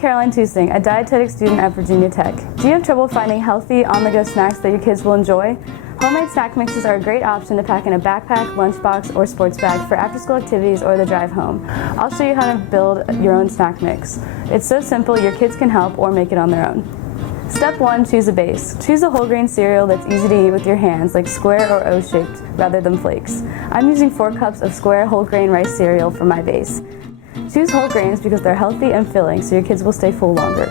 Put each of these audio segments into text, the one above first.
Caroline Tusing, a dietetic student at Virginia Tech. Do you have trouble finding healthy, on-the-go snacks that your kids will enjoy? Homemade snack mixes are a great option to pack in a backpack, lunchbox, or sports bag for after-school activities or the drive home. I'll show you how to build your own snack mix. It's so simple, your kids can help or make it on their own. Step 1, choose a base. Choose a whole grain cereal that's easy to eat with your hands, like square or O-shaped, rather than flakes. I'm using 4 cups of square whole grain rice cereal for my base. Choose whole grains because they're healthy and filling, so your kids will stay full longer.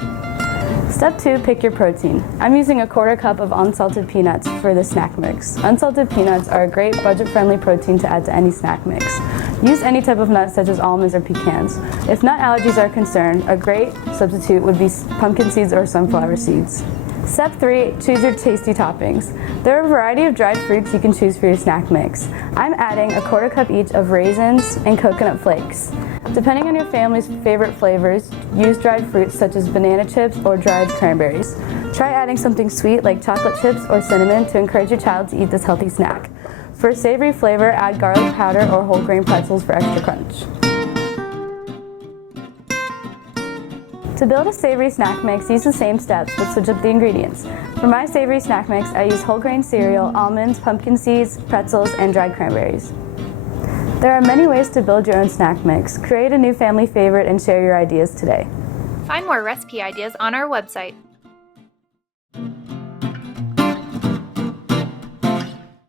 Step 2, pick your protein. I'm using a 1/4 cup of unsalted peanuts for this snack mix. Unsalted peanuts are a great budget-friendly protein to add to any snack mix. Use any type of nuts such as almonds or pecans. If nut allergies are a concern, a great substitute would be pumpkin seeds or sunflower seeds. Step 3, choose your tasty toppings. There are a variety of dried fruits you can choose for your snack mix. I'm adding a 1/4 cup each of raisins and coconut flakes. Depending on your family's favorite flavors, use dried fruits such as banana chips or dried cranberries. Try adding something sweet like chocolate chips or cinnamon to encourage your child to eat this healthy snack. For a savory flavor, add garlic powder or whole grain pretzels for extra crunch. To build a savory snack mix, use the same steps, but switch up the ingredients. For my savory snack mix, I use whole grain cereal, almonds, pumpkin seeds, pretzels, and dried cranberries. There are many ways to build your own snack mix. Create a new family favorite and share your ideas today. Find more recipe ideas on our website.